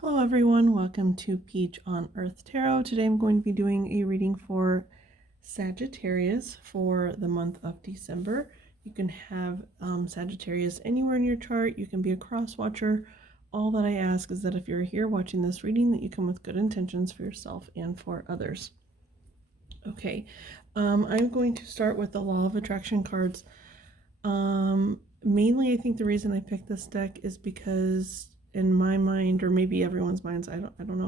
Hello everyone, welcome to Peach on Earth Tarot. Today I'm going to be doing a reading for Sagittarius for the month of December. You can have Sagittarius anywhere in your chart. You can be a cross watcher. All that I ask is that if you're here watching this reading, that you come with good intentions for yourself and for others. Okay, I'm going to start with the Law of Attraction cards. Mainly I think the reason I picked this deck is because in my mind, or maybe everyone's minds, I don't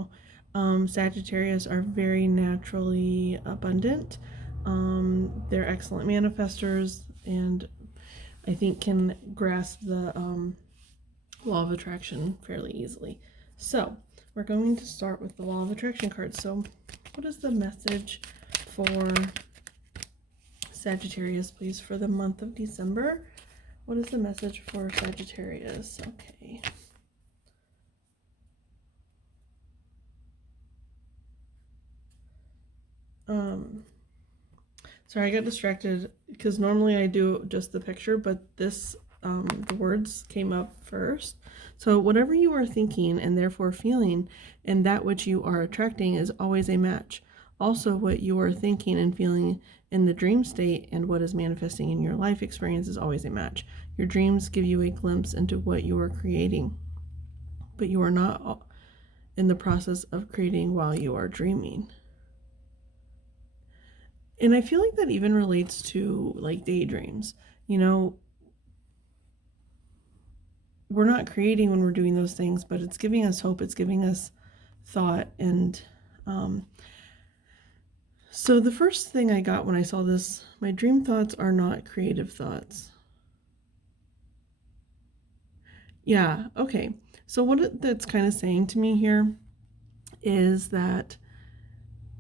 know, Sagittarius are very naturally abundant. They're excellent manifestors and I think can grasp the law of attraction fairly easily. So we're going to start with the law of attraction card. So what is the message for Sagittarius, please, for the month of December? What is the message for Sagittarius? Okay. Sorry, I got distracted because normally I do just the picture, but this, the words came up first. So whatever you are thinking and therefore feeling and that which you are attracting is always a match. Also, what you are thinking and feeling in the dream state and what is manifesting in your life experience is always a match. Your dreams give you a glimpse into what you are creating, but you are not in the process of creating while you are dreaming. And I feel like that even relates to like daydreams. You know, we're not creating when we're doing those things, but it's giving us hope, it's giving us thought. And so the first thing I got when I saw this, my dream thoughts are not creative thoughts. Yeah, okay. So what that's kind of saying to me here is that,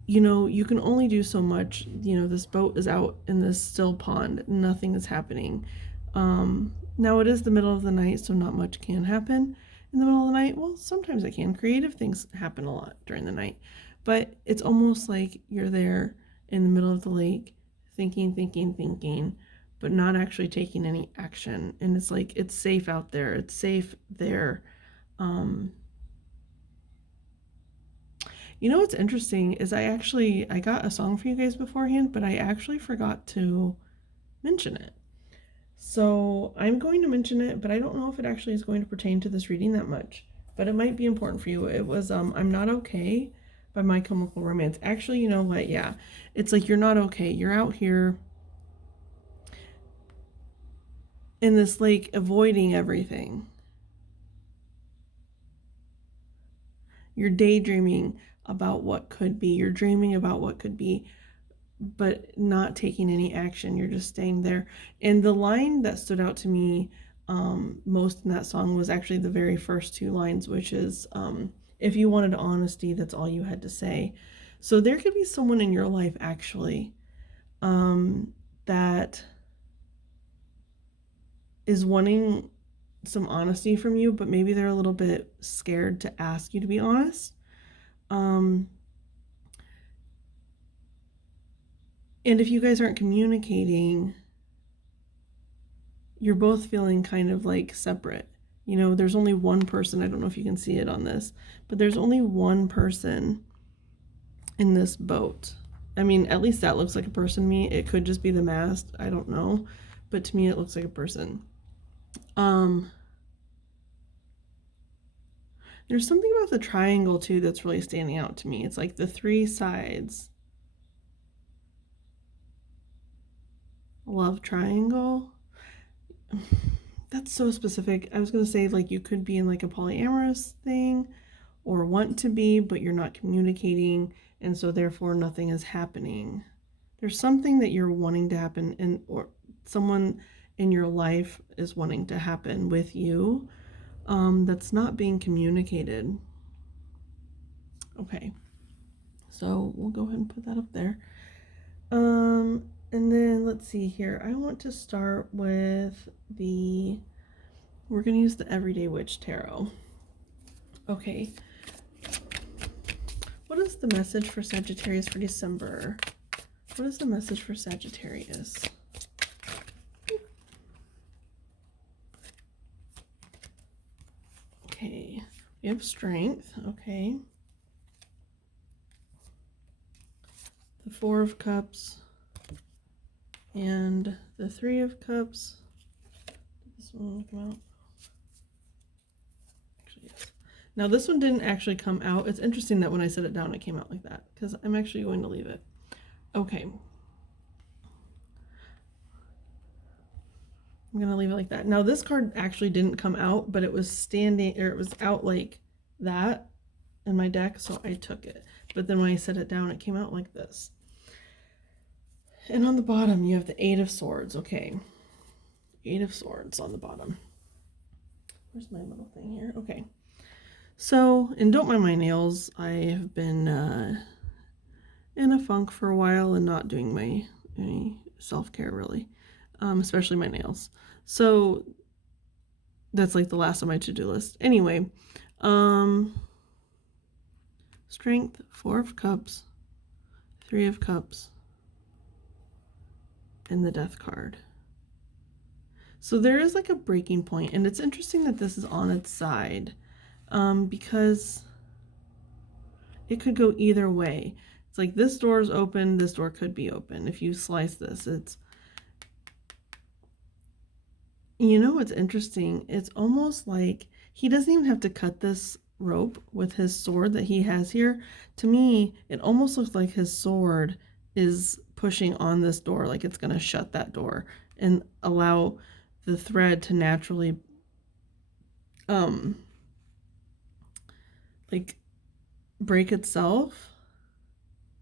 you know, you can only do so much. You know, this boat is out in this still pond, nothing is happening. Now it is the middle of the night, so not much can happen in the middle of the night. Well, sometimes it can. Creative things happen a lot during the night, but it's almost like you're there in the middle of the lake thinking, but not actually taking any action. And it's like, it's safe out there. It's safe there. You know what's interesting is I got a song for you guys beforehand, but I actually forgot to mention it. So I'm going to mention it, but I don't know if it actually is going to pertain to this reading that much. But it might be important for you. It was I'm Not Okay by My Chemical Romance. Actually, you know what? Yeah. It's like you're not okay. You're out here in this lake avoiding everything. You're daydreaming about what could be. You're dreaming about what could be, but not taking any action. You're just staying there. And the line that stood out to me most in that song was actually the very first two lines, which is, if you wanted honesty, that's all you had to say. So there could be someone in your life actually that is wanting some honesty from you, but maybe they're a little bit scared to ask you to be honest. And if you guys aren't communicating, you're both feeling kind of like separate. You know, there's only one person. I don't know if you can see it on this, but there's only one person in this boat. I mean, at least that looks like a person to me. It could just be the mast. I don't know. But to me, it looks like a person. There's something about the triangle too that's really standing out to me. It's like the three sides. Love triangle. That's so specific. I was going to say, like, you could be in like a polyamorous thing or want to be, but you're not communicating, and so therefore nothing is happening. There's something that you're wanting to happen, and or someone in your life is wanting to happen with you, that's not being communicated. Okay, so we'll go ahead and put that up there. And then let's see here. I want to start with we're going to use the Everyday Witch Tarot. Okay. What is the message for Sagittarius for December? What is the message for Sagittarius? Okay. We have strength, okay. The Four of Cups and the Three of Cups. Did this one come out? Actually, yes. Now this one didn't actually come out. It's interesting that when I set it down, it came out like that, because I'm actually going to leave it. Okay. I'm going to leave it like that. Now this card actually didn't come out, but it was standing, or it was out like that in my deck, so I took it. But then when I set it down, it came out like this. And on the bottom, you have the Eight of Swords. Okay. Eight of Swords on the bottom. Where's my little thing here? Okay. So, and don't mind my nails. I have been in a funk for a while and not doing any self-care really, especially my nails. So that's like the last on my to-do list. Anyway, Strength, Four of Cups, Three of Cups, and the Death card. So there is like a breaking point, and it's interesting that this is on its side, because it could go either way. It's like this door is open, this door could be open. If you slice this, it's, you know what's interesting? It's almost like he doesn't even have to cut this rope with his sword that he has here. To me, it almost looks like his sword is pushing on this door, like it's going to shut that door and allow the thread to naturally like break itself.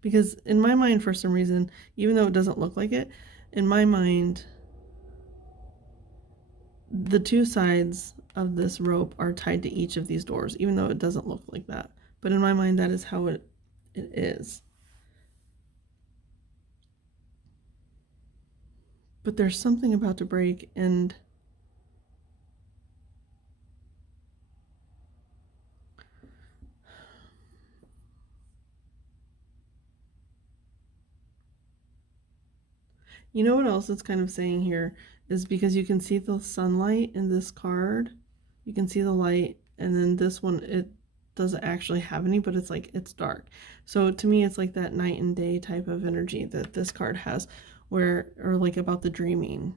Because in my mind, for some reason, even though it doesn't look like it, in my mind, the two sides of this rope are tied to each of these doors, even though it doesn't look like that. But in my mind, that is how it is. But there's something about to break, and you know what else it's kind of saying here is, because you can see the sunlight in this card, you can see the light, and then this one, it doesn't actually have any, but it's like it's dark. So to me, it's like that night and day type of energy that this card has, where, or like about the dreaming.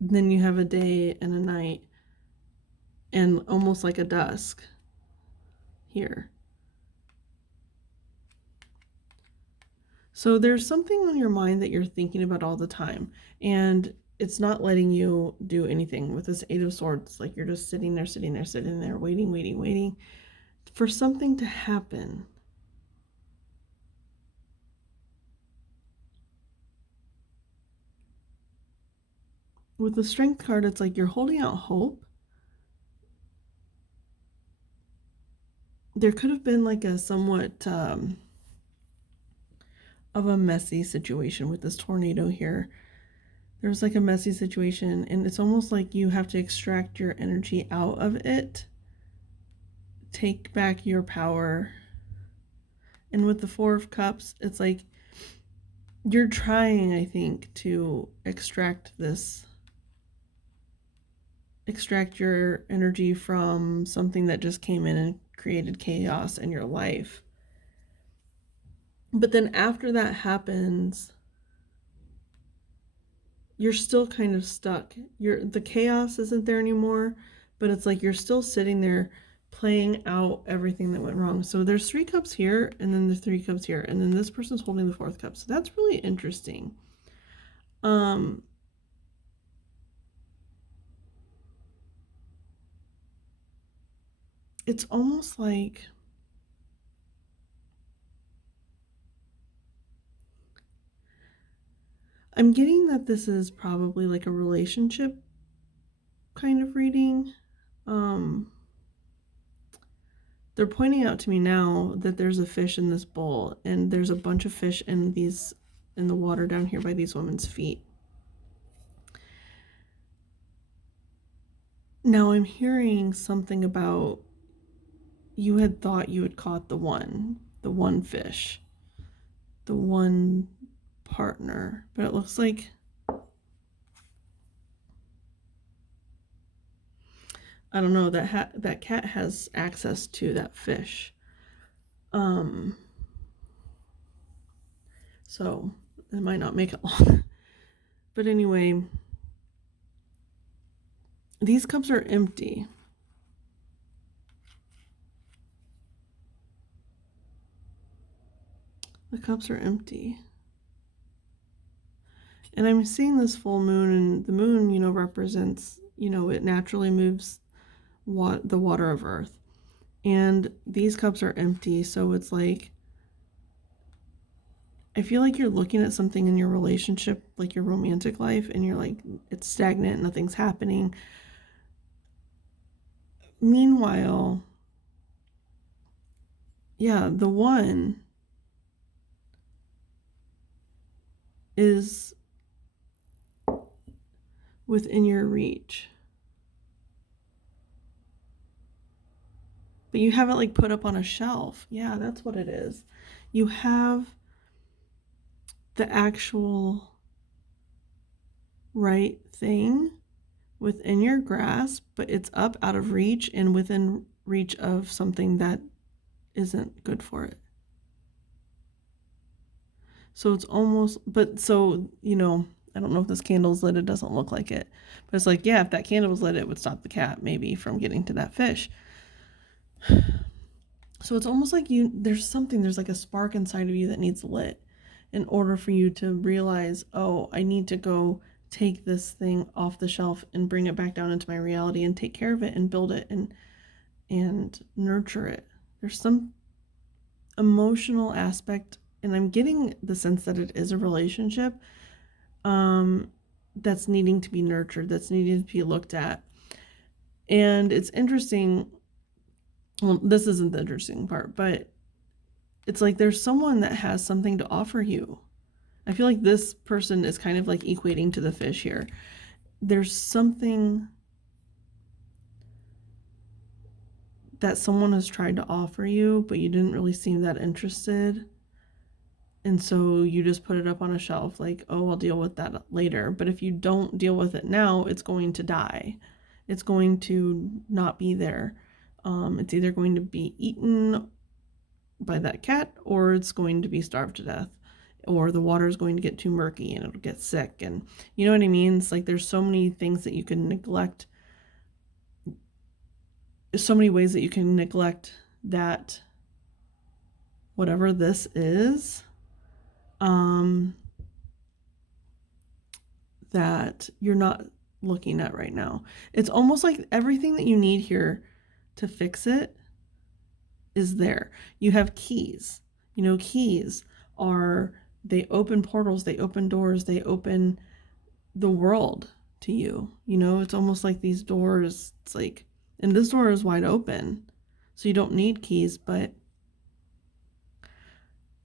Then you have a day and a night, and almost like a dusk here. So there's something on your mind that you're thinking about all the time, and it's not letting you do anything with this Eight of Swords. Like you're just sitting there, waiting for something to happen. With the Strength card, it's like you're holding out hope. There could have been like a somewhat of a messy situation with this tornado here. There was like a messy situation, and it's almost like you have to extract your energy out of it, take back your power. And with the Four of Cups, it's like you're trying, I think, to extract your energy from something that just came in and created chaos in your life. But then after that happens, you're still kind of stuck. The chaos isn't there anymore, but it's like you're still sitting there playing out everything that went wrong. So there's 3 cups here, and then the 3 cups here, and then this person's holding the 4th cup. So that's really interesting. It's almost like I'm getting that this is probably like a relationship kind of reading. They're pointing out to me now that there's a fish in this bowl, and there's a bunch of fish in the water down here by these women's feet. Now I'm hearing something about you had thought you had caught the one fish, the one partner, but it looks like I don't know, that cat has access to that fish. So it might not make it long. But anyway, these cups are empty. The cups are empty. And I'm seeing this full moon, and the moon, represents, it naturally moves the water of earth. And these cups are empty, so it's like, I feel like you're looking at something in your relationship, like your romantic life, and you're like, it's stagnant, nothing's happening. Meanwhile, yeah, the one is within your reach. But you have it like put up on a shelf. Yeah, that's what it is. You have the actual right thing within your grasp, but it's up out of reach and within reach of something that isn't good for it. So it's almost, but so, I don't know if this candle's lit, it doesn't look like it. But it's like, yeah, if that candle was lit, it would stop the cat maybe from getting to that fish. So it's almost like there's like a spark inside of you that needs lit in order for you to realize, oh, I need to go take this thing off the shelf and bring it back down into my reality and take care of it and build it and nurture it. There's some emotional aspect, and I'm getting the sense that it is a relationship that's needing to be nurtured, that's needing to be looked at. And it's interesting. Well, this isn't the interesting part, but it's like there's someone that has something to offer you. I feel like this person is kind of like equating to the fish here. There's something that someone has tried to offer you, but you didn't really seem that interested. And so you just put it up on a shelf like, oh, I'll deal with that later. But if you don't deal with it now, it's going to die. It's going to not be there. It's either going to be eaten by that cat, or it's going to be starved to death, or the water is going to get too murky and it'll get sick. And you know what I mean? It's like there's so many things that you can neglect. So many ways that you can neglect that whatever this is, that you're not looking at right now. It's almost like everything that you need here to fix it is there. You have keys. Keys they open portals, they open doors, they open the world to you. It's almost like these doors, it's like, and this door is wide open, so you don't need keys, but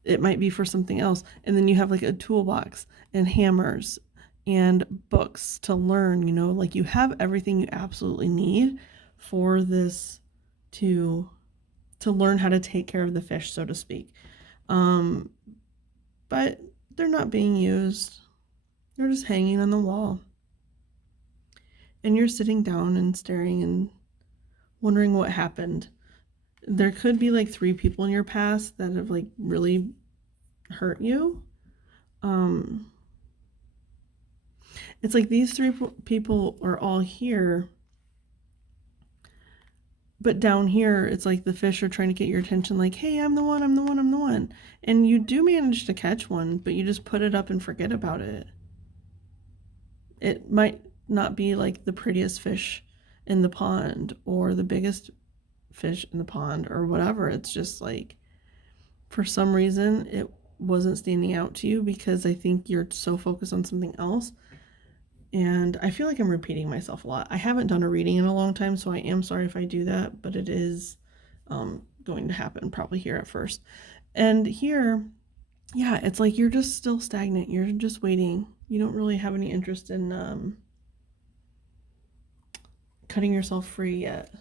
it might be for something else. And then you have like a toolbox and hammers and books to learn, like you have everything you absolutely need for this to learn how to take care of the fish, so to speak. But they're not being used. They're just hanging on the wall. And you're sitting down and staring and wondering what happened. There could be like 3 people in your past that have like really hurt you. It's like these 3 people are all here, but down here it's like the fish are trying to get your attention, like, hey, I'm the one, I'm the one, I'm the one. And you do manage to catch one, but you just put it up and forget about it. It might not be like the prettiest fish in the pond or the biggest fish in the pond or whatever. It's just like, for some reason it wasn't standing out to you because I think you're so focused on something else. And I feel like I'm repeating myself a lot. I haven't done a reading in a long time, so I am sorry if I do that, but it is going to happen probably here at first. And here, yeah, it's like you're just still stagnant. You're just waiting. You don't really have any interest in cutting yourself free yet.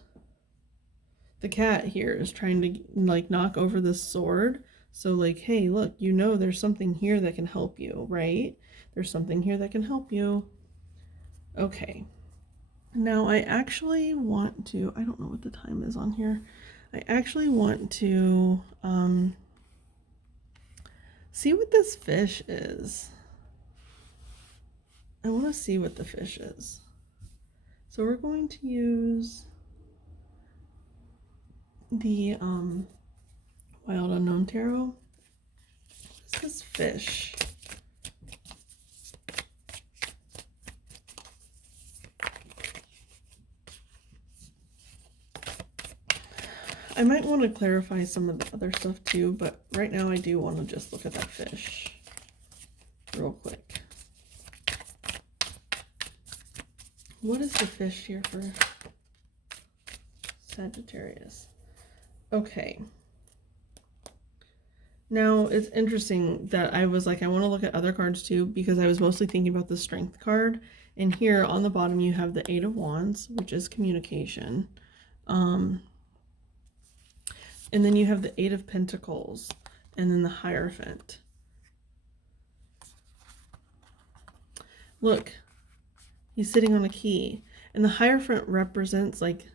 The cat here is trying to like knock over this sword. So like, hey, look, there's something here that can help you, right? There's something here that can help you. Okay. Now I actually want to, I don't know what the time is on here. I actually want to see what this fish is. I want to see what the fish is. So we're going to use the Wild Unknown Tarot. What's this fish? I might want to clarify some of the other stuff too, but right now I do want to just look at that fish real quick. What is the fish here for Sagittarius? Okay. Now, it's interesting that I was like, I want to look at other cards too, because I was mostly thinking about the Strength card. And here on the bottom, you have the Eight of Wands, which is communication. And then you have the Eight of Pentacles, and then the Hierophant. Look, he's sitting on a key. And the Hierophant represents like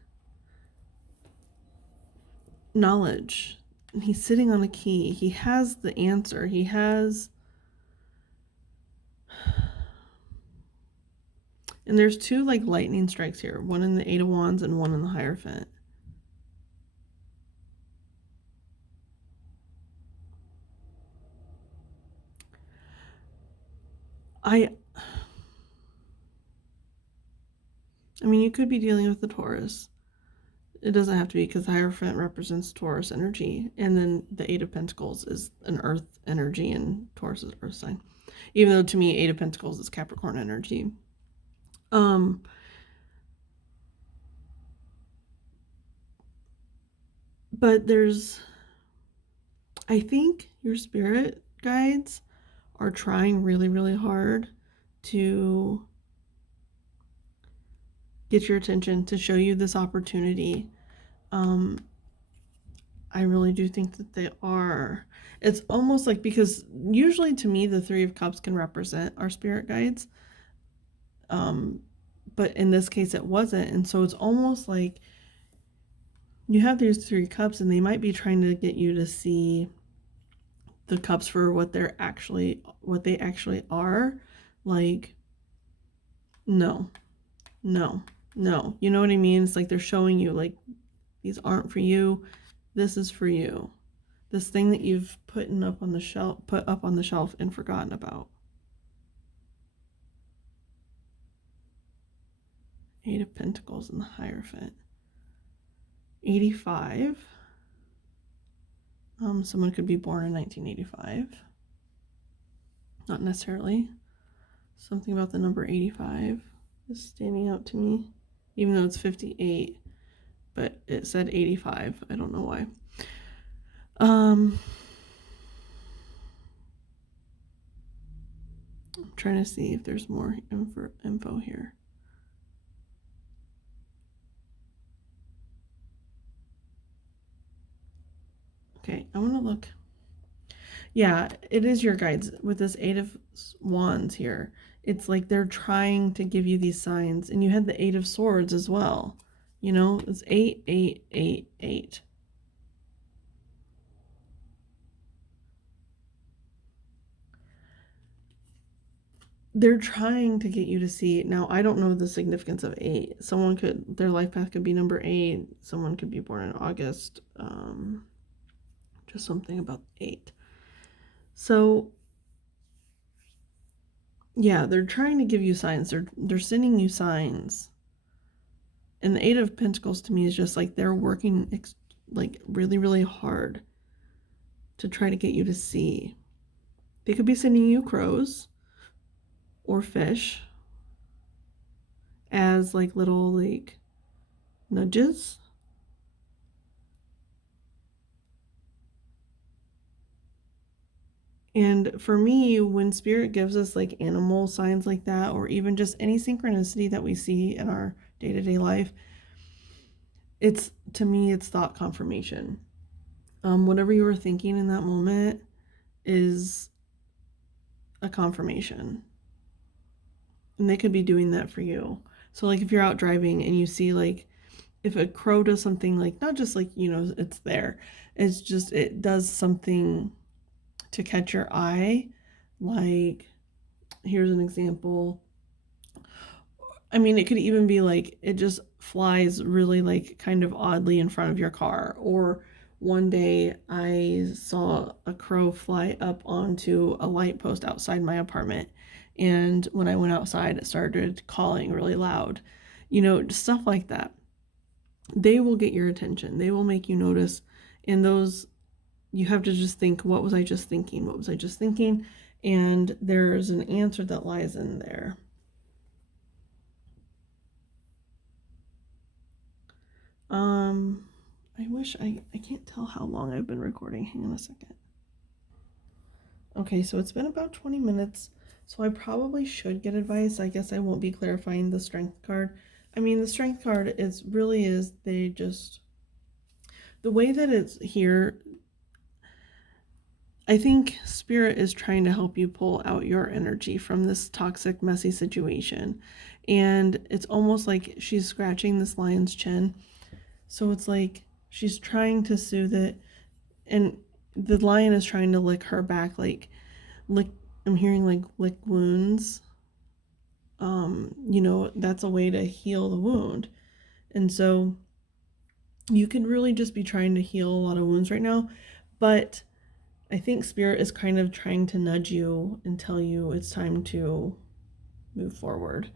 knowledge. And he's sitting on a key. He has the answer. He has... And there's two like lightning strikes here. One in the Eight of Wands and one in the Hierophant. I mean, you could be dealing with the Taurus. It doesn't have to be, because the Hierophant represents Taurus energy. And then the Eight of Pentacles is an Earth energy, and Taurus is Earth sign. Even though to me, Eight of Pentacles is Capricorn energy. But I think your spirit guides are trying really, really hard to get your attention, to show you this opportunity. I really do think that they are. It's almost like, because usually to me, the Three of Cups can represent our spirit guides. But in this case, it wasn't. And so it's almost like you have these Three Cups, and they might be trying to get you to see the cups for what they actually are. Like, no. You know what I mean? It's like they're showing you, like, these aren't for you. This is for you. This thing that you've put up on the shelf and forgotten about. Eight of Pentacles and the Hierophant. 85. Someone could be born in 1985. Not necessarily. Something about the number 85 is standing out to me, even though it's 58, but it said 85. I don't know why. I'm trying to see if there's more info here. Okay, I want to look. Yeah, it is your guides with this Eight of Wands here. It's like they're trying to give you these signs. And you had the Eight of Swords as well. You know, it's 8, 8, 8, 8. They're trying to get you to see it. Now, I don't know the significance of 8. Their life path could be number 8. Someone could be born in August. Just something about 8. So, yeah, they're trying to give you signs. They're sending you signs. And the Eight of Pentacles to me is just like they're working like really, really hard to try to get you to see. They could be sending you crows or fish as like little like nudges. And for me, when spirit gives us like animal signs like that, or even just any synchronicity that we see in our day-to-day life, to me, it's thought confirmation. Whatever you were thinking in that moment is a confirmation. And they could be doing that for you. So like if you're out driving and you see like if a crow does something like not just like, you know, it's there. It's just it does something to catch your eye. Like here's an example. I mean, it could even be like it just flies really like kind of oddly in front of your car. Or one day I saw a crow fly up onto a light post outside my apartment. And when I went outside, it started calling really loud. You know, stuff like that. They will get your attention. They will make you notice. And those, you have to just think, what was I just thinking? What was I just thinking? And there's an answer that lies in there. I wish I can't tell how long I've been recording. Hang on a second. Okay, so it's been about 20 minutes, so I probably should get advice. I guess I won't be clarifying the strength card. I mean, the strength card is really is they just the way that it's here. I think Spirit is trying to help you pull out your energy from this toxic, messy situation. And it's almost like she's scratching this lion's chin. So it's like she's trying to soothe it. And the lion is trying to lick her back, like lick. I'm hearing like lick wounds. You know, that's a way to heal the wound. And so you could really just be trying to heal a lot of wounds right now. But I think Spirit is kind of trying to nudge you and tell you it's time to move forward.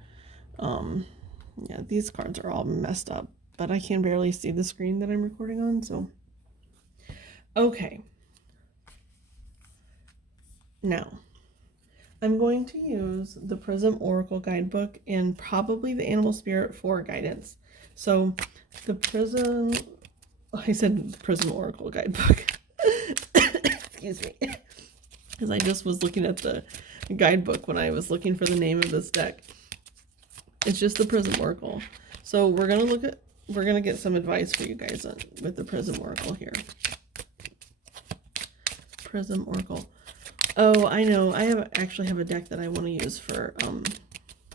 Yeah, these cards are all messed up, but I can barely see the screen that I'm recording on, so. Okay. Now, I'm going to use the Prism Oracle Guidebook and probably the Animal Spirit for guidance. So, the Prism, I said the Prism Oracle Guidebook. Excuse me. Because I just was looking at the guidebook when I was looking for the name of this deck. It's just the Prism Oracle. So we're gonna get some advice for you guys with the Prism Oracle here. Prism Oracle. Oh, I know. I actually have a deck that I want to use for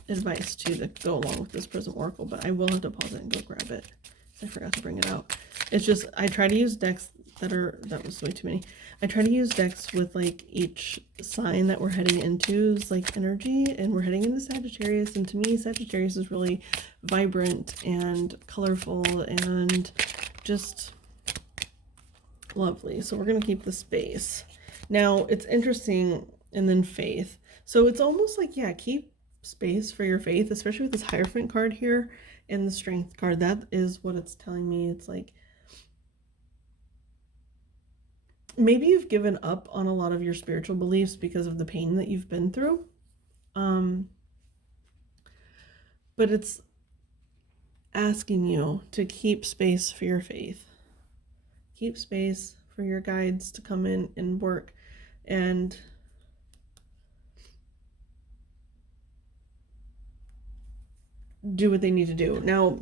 advice too to go along with this Prism Oracle, but I will have to pause it and go grab it. I forgot to bring it out. It's just I try to use decks that was way too many. I try to use decks with like each sign that we're heading into is like energy, and we're heading into Sagittarius, and to me Sagittarius is really vibrant and colorful and just lovely. So we're gonna keep the space. Now it's interesting, and then faith. So it's almost like, yeah, keep space for your faith, especially with this Hierophant card here and the Strength card. That is what it's telling me. It's like maybe you've given up on a lot of your spiritual beliefs because of the pain that you've been through. But it's asking you to keep space for your faith. Keep space for your guides to come in and work and do what they need to do. Now,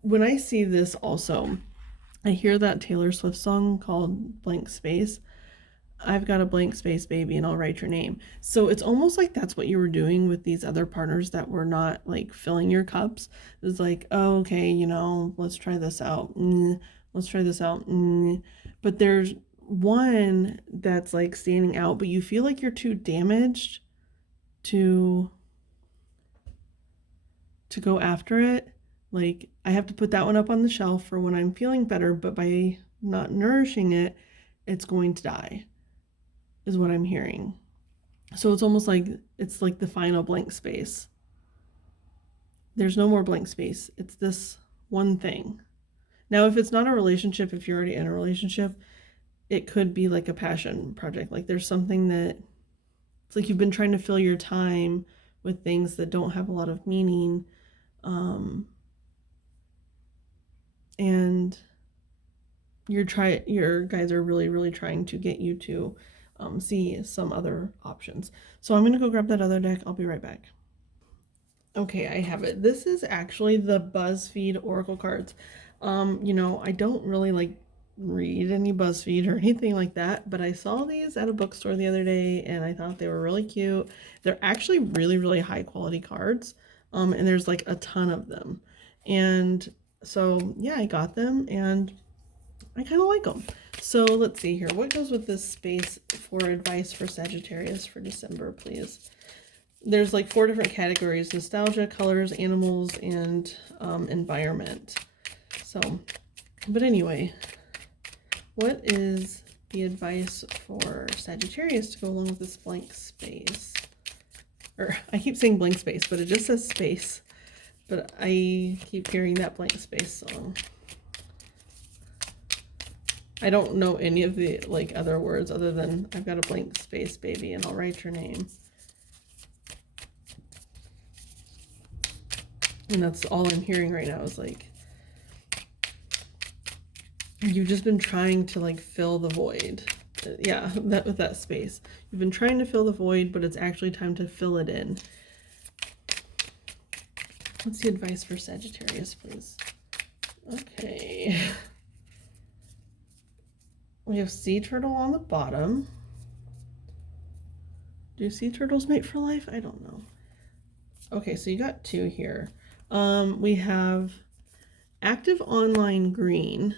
when I see this also, I hear that Taylor Swift song called Blank Space. I've got a blank space, baby, and I'll write your name. So it's almost like that's what you were doing with these other partners that were not like filling your cups. It's like, oh, okay, you know, let's try this out. Let's try this out. But there's one that's like standing out, but you feel like you're too damaged to go after it. Like, I have to put that one up on the shelf for when I'm feeling better, but by not nourishing it, it's going to die, is what I'm hearing. So it's almost like it's like the final blank space. There's no more blank space. It's this one thing. Now, if it's not a relationship, if you're already in a relationship, it could be like a passion project. Like there's something that it's like you've been trying to fill your time with things that don't have a lot of meaning. And your guys are really trying to get you to see some other options. So I'm going to go grab that other deck. I'll be right back. Okay, I have it. This is actually the BuzzFeed Oracle cards. You know, I don't really like read any BuzzFeed or anything like that, but I saw these at a bookstore the other day and I thought they were really cute. They're actually really high quality cards. And there's like a ton of them. And so, yeah, I got them and I kind of like them. So let's see here. What goes with this space for advice for Sagittarius for December, please? There's like 4 different categories: nostalgia, colors, animals, and environment. So, but anyway, what is the advice for Sagittarius to go along with this blank space? Or I keep saying blank space, but it just says space. But I keep hearing that blank space song. I don't know any of the like other words other than I've got a blank space, baby, and I'll write your name. And that's all I'm hearing right now is like, you've just been trying to like fill the void. Yeah, that with that space. You've been trying to fill the void, but it's actually time to fill it in. What's the advice for Sagittarius, please? Okay. We have sea turtle on the bottom. Do sea turtles mate for life? I don't know. Okay, so you got 2 here. We have active online green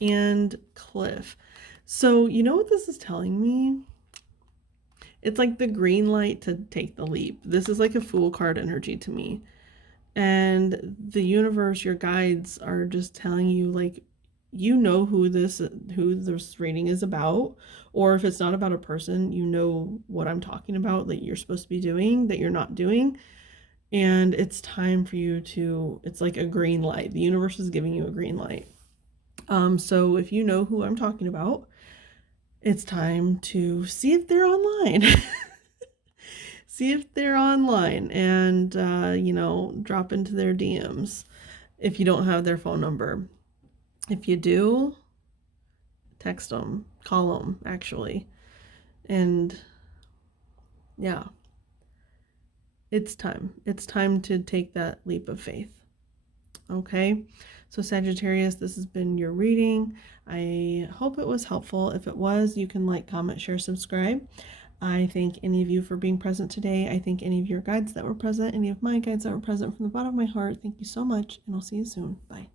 and cliff. So you know what this is telling me? It's like the green light to take the leap. This is like a Fool card energy to me. And the universe, your guides are just telling you like, you know who this reading is about, or if it's not about a person, you know what I'm talking about that you're supposed to be doing that you're not doing. And it's time for you to, it's like a green light. The universe is giving you a green light. So if you know who I'm talking about, it's time to see if they're online. See if they're online and, you know, drop into their DMs if you don't have their phone number. If you do, text them, call them, actually. And yeah, it's time. It's time to take that leap of faith. Okay, so Sagittarius, this has been your reading. I hope it was helpful. If it was, you can like, comment, share, subscribe. I thank any of you for being present today. I thank any of your guides that were present, any of my guides that were present from the bottom of my heart. Thank you so much, and I'll see you soon. Bye.